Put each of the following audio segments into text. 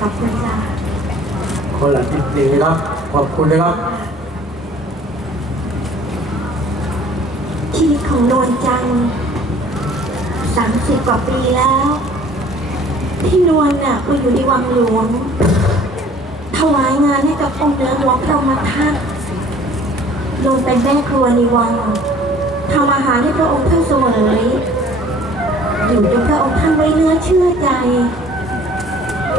ครับ ขอบคุณนะครับ ชีวิตของนวลจันสามสิบกว่าปีแล้วที่นวลน่ะมาอยู่ในวังหลวง ถวายงานให้กับองค์เนื้อหลวงพระมาทัตนวลเป็นแม่ครัวในวังทำอาหารให้พระองค์ท่านเสวยอยู่จนพระองค์ท่านไว้เนื้อเชื่อใจ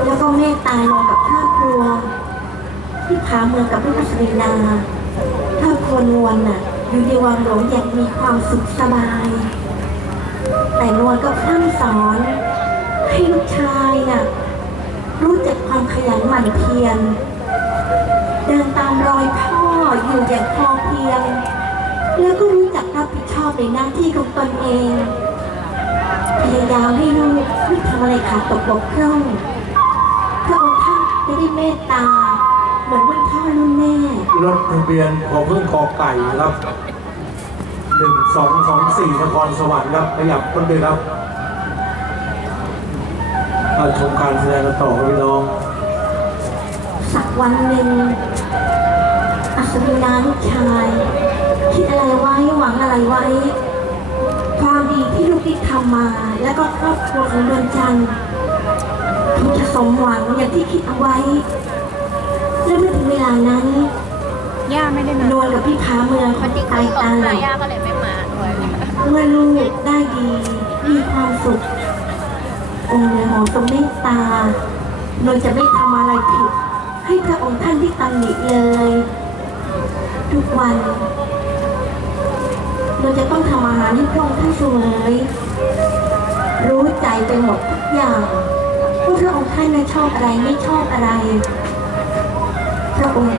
แล้วก็เมตตานวลกับครอบครัว ที่พาเมืองกับพระพัชรีนาครอบครัวนวลน่ะอยู่ในวังหลวงอย่างมีความสุขสบาย แต่นวลก็พร่ำสอน ให้ลูกชายน่ะรู้จักความขยันหมั่นเพียรเดินตามรอยพ่ออยู่อย่างพอเพียง แล้วก็รู้จักรับผิดชอบในหน้าที่ของตนเองพยายามให้ลูกไม่ทำอะไรขาดตกบกพร่อง มตตา เหมือนรุ่นพ่อรุ่นแม่ รถทะเบียนของเพื่อนกอไก่ครับหนึ่งสองสองสี่นครสวรรค์ครับขยับคนเดียวครับมาชมการแสดงกันต่อครับพี่น้อง สักวันหนึ่งอัศวินาลูกชาย คิดอะไรไว้หวังอะไรไว้ ความดีที่ลูกได้ทำมา แล้วก็ครอบครัวของดวงจันทร์คงจะส มหวังอย่างที่คิดเอาไว้ และเมื่อถึงเวลานั้นย่าไม่ได้มานวลกับพี่พาเมืองวันที่ไปเขาตกตามาย่าก็เลยไม่มาด้วยเมื่อลูกได้ดีมีความสุของค์ในหอทรงเมตตานวลจะไม่ทำอะไรผิด ให้พระองค์ท่านที่ตำหนิเลย ทุกวันเราจะต้องทำอาหารให้พระองค์ท่านเสวย รู้ใจไปหมดทุกอย่างว่า พระองค์ท่านชอบอะไรไม่ชอบอะไรพระองค์